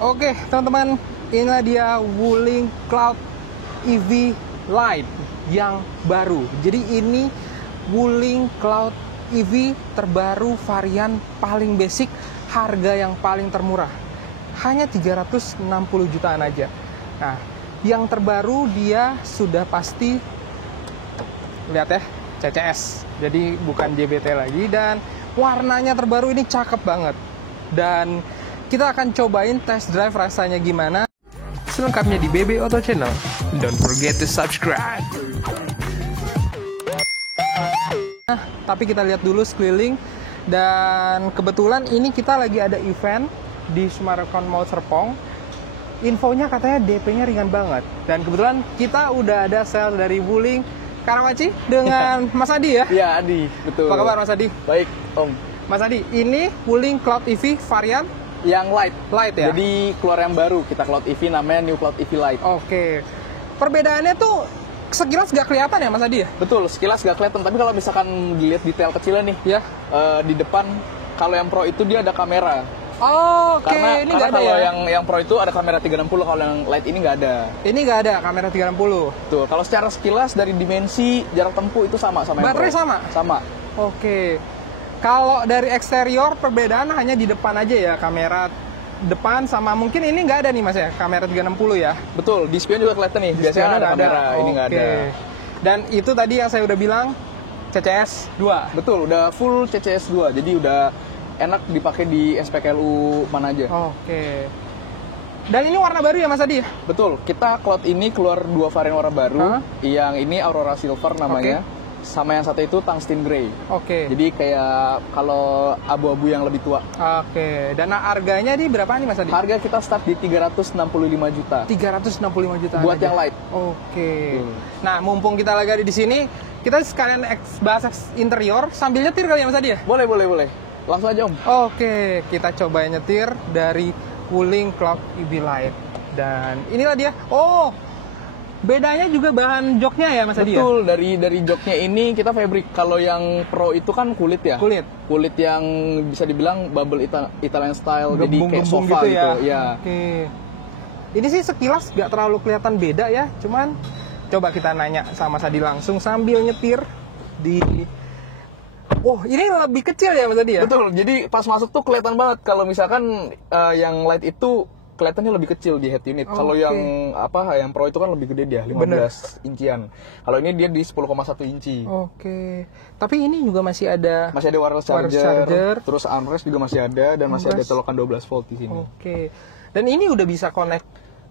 Oke, teman-teman, inilah dia Wuling Cloud EV Lite yang baru. Jadi ini Wuling Cloud EV terbaru, varian paling basic, harga yang paling termurah. Hanya 360 jutaan aja. Nah, yang terbaru dia sudah pasti, lihat ya, CCS. Jadi bukan JBT lagi, dan warnanya terbaru ini cakep banget. Dan kita akan cobain test drive rasanya gimana. Selengkapnya di BB Auto Channel. Don't forget to subscribe. Nah, tapi kita lihat dulu sekeliling. Dan kebetulan ini kita lagi ada event di Sumarekon Mall Serpong. Infonya katanya DP-nya ringan banget. Dan kebetulan kita udah ada sales dari Wuling Karawaci dengan Mas Adi ya? Iya, Adi, betul. Apa kabar Mas Adi? Baik, Om. Mas Adi, ini Wuling Cloud EV varian Yang light ya? Jadi keluar yang baru, kita Cloud EV namanya New Cloud EV Lite. Oke. Perbedaannya tuh sekilas gak kelihatan ya Mas Adi ya? Betul, sekilas gak kelihatan, tapi kalau misalkan dilihat detail kecilnya nih, Ya. di depan, kalau yang Pro itu dia ada kamera. Oh, oke. Karena Ini nggak ada kalau ya? yang Pro itu ada kamera 360, kalau yang Lite ini nggak ada. Ini nggak ada kamera 360. Tuh, kalau secara sekilas dari dimensi, jarak tempuh itu sama yang Baterai Pro. sama? Sama. Oke. Kalau dari eksterior perbedaan hanya di depan aja ya, kamera depan sama mungkin ini nggak ada nih Mas ya, kamera 360 ya. Betul, di spion juga kelihatan nih. Biasanya ada kamera, ini nggak ada. Dan itu tadi yang saya udah bilang CCS 2. Betul, udah full CCS 2. Jadi udah enak dipakai di SPKLU mana aja. Oke. Dan ini warna baru ya Mas Adi? Betul, kita Cloud ini keluar 2 varian warna baru. Hah? Yang ini Aurora Silver namanya. Sama yang satu itu Tungsten Grey. Oke. Jadi kayak kalau abu-abu yang lebih tua. Oke. Dan harganya di berapa nih Mas Adi? Harga kita start di 365 juta. 365 juta Buat aja. yang light. Oke. Nah, mumpung kita lagi ada di sini, kita sekalian bahas interior sambil nyetir kali ya Mas Adi ya? Boleh. Langsung aja Om. Oke, kita coba nyetir dari Wuling Cloud EV Lite. Dan inilah dia. Oh, bedanya juga bahan joknya ya Mas Adi ya? Betul, dari joknya ini kita fabric. Kalau yang Pro itu kan kulit ya. Kulit yang bisa dibilang bubble Italian style, jadi kayak sofa gitu ya. Oke. Ini sih sekilas nggak terlalu kelihatan beda ya, cuman coba kita nanya sama Mas Adi langsung sambil nyetir di. Oh, ini lebih kecil ya Mas Adi ya? Betul, jadi pas masuk tuh kelihatan banget kalau misalkan yang light itu kelihatannya lebih kecil di head unit. Kalau yang Pro itu kan lebih gede dia, 15 incian. Kalau ini dia di 10,1 inci. Oke. Tapi ini juga masih ada wireless charger. Terus armrest juga masih ada, dan masih ada colokan 12 volt di sini. Oke. Dan ini udah bisa connect.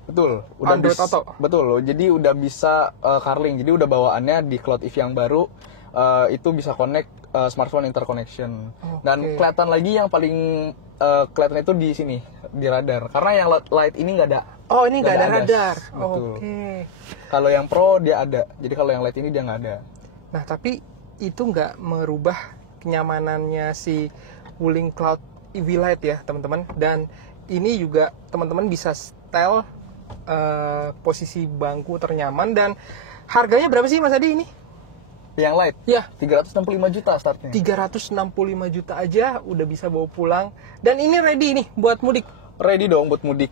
Betul, udah Android Auto. Betul, jadi udah bisa CarLink. Jadi udah bawaannya di Cloud EV yang baru itu bisa connect smartphone interconnection. Dan kelihatan lagi yang paling kelihatan itu di sini, di radar. Karena yang Lite ini nggak ada. Oh, ini nggak ada radar. Oke. Kalau yang Pro dia ada. Jadi kalau yang Lite ini dia nggak ada. Nah, tapi itu nggak merubah kenyamanannya si Wuling Cloud EV Lite ya, teman-teman. Dan ini juga teman-teman bisa setel posisi bangku ternyaman. Dan harganya berapa sih Mas Adi ini? Yang Lite? Ya. 365 juta startnya. 365 juta aja udah bisa bawa pulang. Dan ini ready nih buat mudik. Ready dong buat mudik.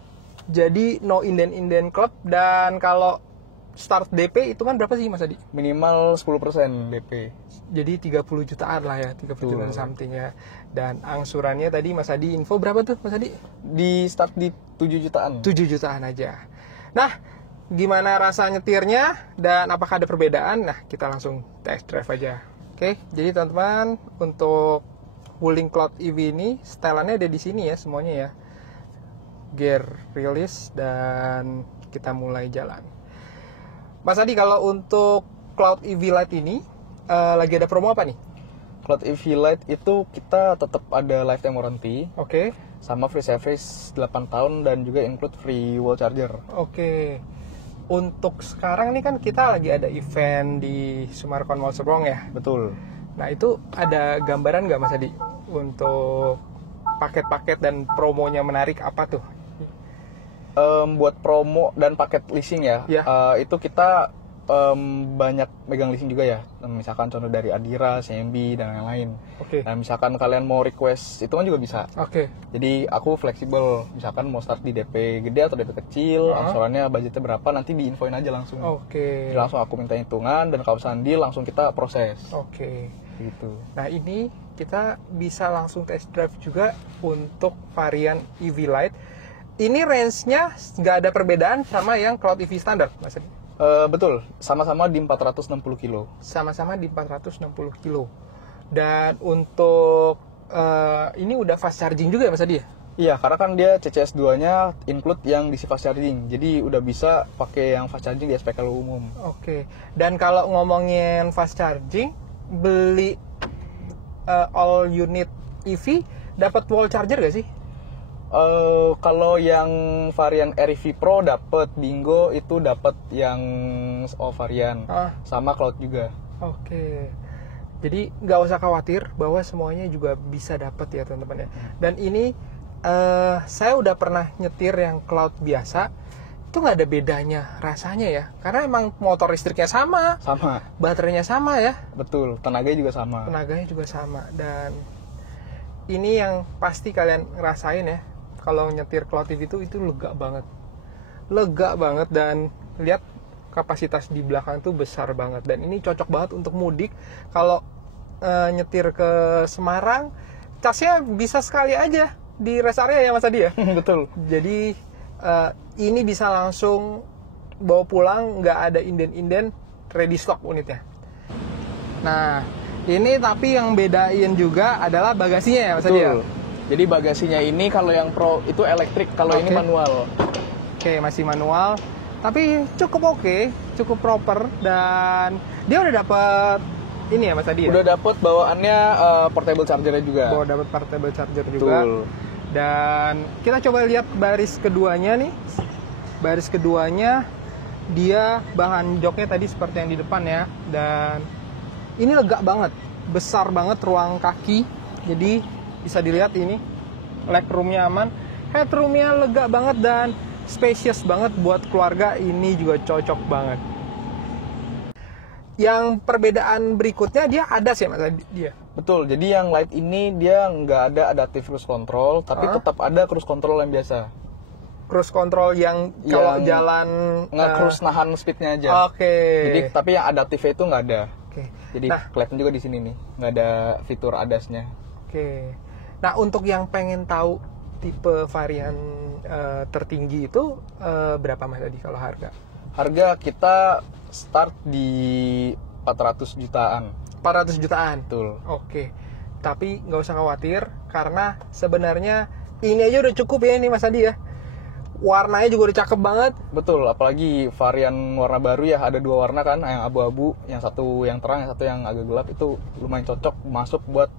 Jadi no inden-inden club. Dan kalau start DP itu kan berapa sih Mas Adi? Minimal 10% DP. Jadi 30 jutaan lah ya, 30 jutaan something ya. Dan angsurannya tadi Mas Adi info berapa tuh Mas Adi? Di start di 7 jutaan. 7 jutaan aja. Nah, gimana rasa nyetirnya dan apakah ada perbedaan? Nah, kita langsung test drive aja. Oke, jadi teman-teman, untuk Wuling Cloud EV ini setelannya ada di sini ya semuanya ya. Gear release dan kita mulai jalan. Mas Adi, kalau untuk Cloud EV Lite ini lagi ada promo apa nih? Cloud EV Lite itu kita tetap ada lifetime warranty. Oke. Sama free service 8 tahun dan juga include free wall charger. Oke. Untuk sekarang nih kan kita lagi ada event di Sumarekon Mall Serpong ya. Betul. Nah, itu ada gambaran nggak Mas Adi untuk paket-paket dan promonya menarik apa tuh? Buat promo dan paket leasing ya. Ya. Itu kita banyak megang leasing juga ya. Misalkan contoh dari Adira, CMB dan lain-lain. Oke. Nah, misalkan kalian mau request itu kan juga bisa. Oke. Jadi aku fleksibel. Misalkan mau start di DP gede atau DP kecil, angsurannya budgetnya berapa, nanti diinfoin aja langsung. Oke. Jadi langsung aku minta hitungan dan kalau misalkan deal langsung kita proses. Oke. Gitu. Nah, ini kita bisa langsung test drive juga untuk varian EV Lite. Ini range-nya nggak ada perbedaan sama yang Cloud EV standar, Mas Adi? Betul, sama-sama di 460 kilo. Sama-sama di 460 kilo. Dan untuk ini udah fast charging juga ya, Mas Adi ya? Iya, karena kan dia CCS 2-nya include yang DC fast charging. Jadi udah bisa pakai yang fast charging di SPKLU umum. Oke. Dan kalau ngomongin fast charging, beli all unit EV dapat wall charger gak sih? Kalau yang varian REV Pro dapat, Bingo itu dapat yang all varian, sama Cloud juga. Oke. Jadi nggak usah khawatir bahwa semuanya juga bisa dapat ya teman-teman ya. Dan ini saya udah pernah nyetir yang Cloud biasa, itu nggak ada bedanya rasanya ya, karena emang motor listriknya sama, baterainya sama ya. Betul, tenaganya juga sama. Dan ini yang pasti kalian ngerasain ya, kalau nyetir Cloud EV itu lega banget dan lihat kapasitas di belakang tuh besar banget, dan ini cocok banget untuk mudik. Kalau nyetir ke Semarang, casnya bisa sekali aja di rest area ya Mas Adi ya. Betul. Jadi ini bisa langsung bawa pulang, nggak ada inden-inden, ready stock unitnya. Nah, ini tapi yang bedain juga adalah bagasinya ya Mas Adi ya. Jadi bagasinya ini kalau yang Pro itu elektrik, kalau ini manual. Oke, masih manual. Tapi cukup proper, dan dia udah dapet ini ya Mas Adi ya? Udah dapet bawaannya portable chargernya juga. Dapat portable charger juga. Betul. Dan kita coba lihat baris keduanya nih. Baris keduanya dia bahan joknya tadi seperti yang di depan ya. Dan ini lega banget, besar banget ruang kaki. Jadi bisa dilihat ini legroomnya aman, headroomnya lega banget dan spacious banget buat keluarga. Ini juga cocok banget. Yang perbedaan berikutnya dia ADAS ya Mas dia. Betul, jadi yang Lite ini dia nggak ada adaptive cruise control, tapi tetap ada cruise control yang biasa. Cruise control yang kalau jalan nge-cruise nahan speednya aja. Oke. Jadi tapi yang adaptive itu nggak ada. Oke. Jadi kelihatan juga di sini nih, nggak ada fitur ADAS-nya. Oke. Nah, untuk yang pengen tahu tipe varian tertinggi itu berapa Mas tadi kalau harga? Harga kita start di 400 jutaan. 400 jutaan? Betul. Oke. Tapi nggak usah khawatir, karena sebenarnya ini aja udah cukup ya ini Mas Adi ya. Warnanya juga udah cakep banget. Betul, apalagi varian warna baru ya, ada 2 warna kan, yang abu-abu, yang satu yang terang, yang satu yang agak gelap. Itu lumayan cocok masuk buat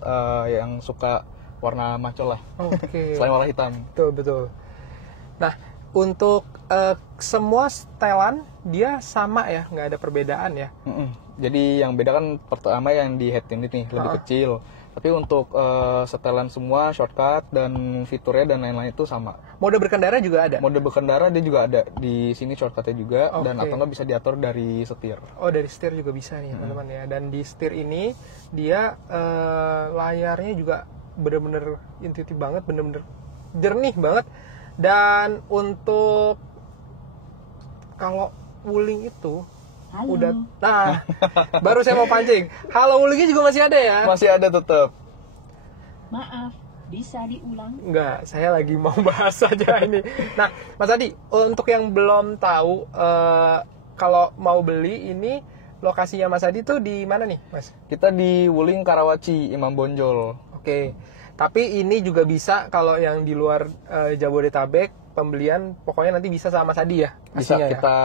yang suka warna maco lah. Oke. Selain warna hitam. Betul. Nah, untuk semua setelan dia sama ya, nggak ada perbedaan ya. Jadi yang beda kan pertama yang di head unit nih lebih kecil. Tapi untuk setelan semua, shortcut dan fiturnya dan lain-lain itu sama. Mode berkendara juga ada? Mode berkendara dia juga ada. Di sini shortcutnya juga, dan atau nggak bisa diatur dari setir. Oh, dari setir juga bisa nih teman-teman ya. Dan di setir ini dia layarnya juga bener-bener intuitif banget, bener-bener jernih banget. Dan untuk kalau Wuling itu udah, nah baru saya mau pancing. Halo Wulingnya juga masih ada ya? Masih ada tetap. Maaf, bisa diulang? Enggak, saya lagi mau bahas aja ini. Nah, Mas Adi, untuk yang belum tahu, kalau mau beli ini lokasinya Mas Adi tuh di mana nih, Mas? Kita di Wuling Karawaci, Imam Bonjol. Oke. Tapi ini juga bisa kalau yang di luar Jabodetabek, pembelian pokoknya nanti bisa sama Mas Adi ya? Bisa ya? kita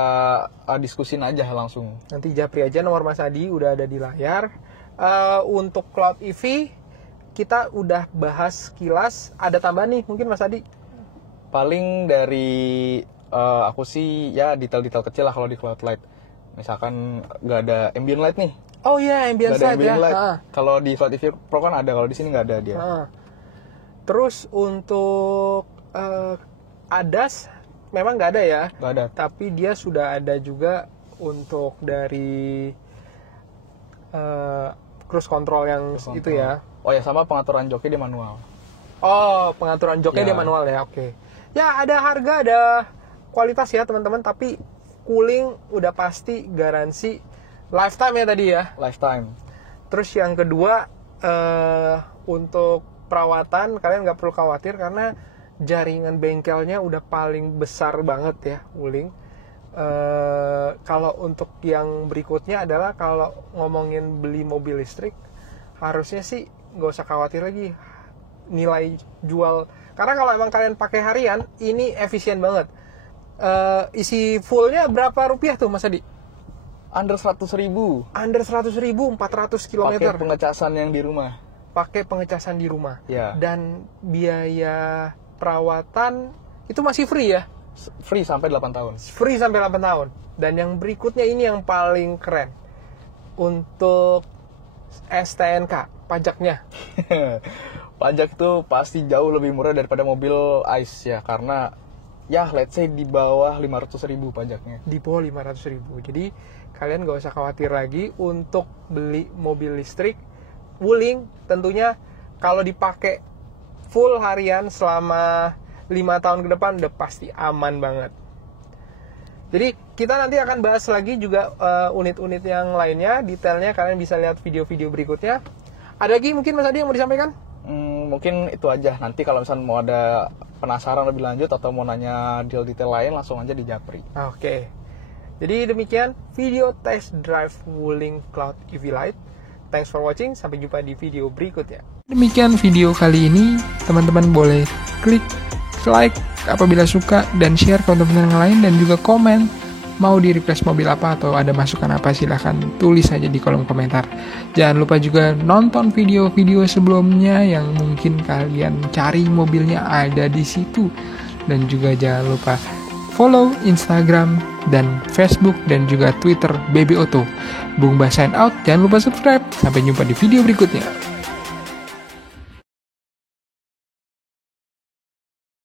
diskusin aja langsung. Nanti japri aja nomor Mas Adi, udah ada di layar. Untuk Cloud EV, kita udah bahas kilas. Ada tambahan nih mungkin Mas Adi? Paling dari aku sih ya detail-detail kecil lah kalau di Cloud Lite. Misalkan nggak ada ambient light nih. Oh iya, ambient light ya. Kalau di Cloud EV Pro kan ada, kalau di sini nggak ada dia. Terus untuk ADAS memang nggak ada ya. Nggak ada. Tapi dia sudah ada juga untuk dari cruise control yang itu ya. Oh ya, sama pengaturan joknya di manual. Oh, pengaturan joknya Ya. dia manual ya, oke. Ya, ada harga, ada kualitas ya teman-teman, tapi cooling udah pasti garansi lifetime ya tadi ya. Lifetime. Terus yang kedua, untuk perawatan kalian nggak perlu khawatir karena jaringan bengkelnya udah paling besar banget ya, Wuling. Kalau untuk yang berikutnya adalah kalau ngomongin beli mobil listrik, harusnya sih nggak usah khawatir lagi nilai jual. Karena kalau emang kalian pakai harian, ini efisien banget. Isi fullnya berapa rupiah tuh Mas Adi? Under 100.000. Under 100.000, 400 km. Pakai pengecasan yang di rumah. Pakai pengecasan di rumah. Ya. Dan biaya perawatan itu masih free ya? Free sampai 8 tahun. Free sampai 8 tahun. Dan yang berikutnya ini yang paling keren. Untuk STNK, pajaknya. Pajak itu pasti jauh lebih murah daripada mobil ICE ya, karena ya let's say di bawah 500.000 pajaknya. Di bawah 500.000. Jadi kalian gak usah khawatir lagi untuk beli mobil listrik. Wuling tentunya kalau dipakai full harian selama 5 tahun ke depan udah pasti aman banget. Jadi kita nanti akan bahas lagi juga unit-unit yang lainnya, detailnya kalian bisa lihat video-video berikutnya. Ada lagi mungkin Mas Adi yang mau disampaikan? Mungkin itu aja. Nanti kalau misalnya mau ada penasaran lebih lanjut atau mau nanya detail lain, langsung aja di Japri. Oke. Jadi demikian video test drive Wuling Cloud EV Lite. Thanks for watching, sampai jumpa di video berikutnya. Demikian video kali ini, teman-teman boleh klik like apabila suka dan share ke teman-teman yang lain, dan juga komen mau di request mobil apa atau ada masukan apa, silahkan tulis saja di kolom komentar. Jangan lupa juga nonton video-video sebelumnya yang mungkin kalian cari mobilnya ada di situ, dan juga jangan lupa follow Instagram dan Facebook dan juga Twitter Baby Auto. Bung Bas sign out, jangan lupa subscribe. Sampai jumpa di video berikutnya.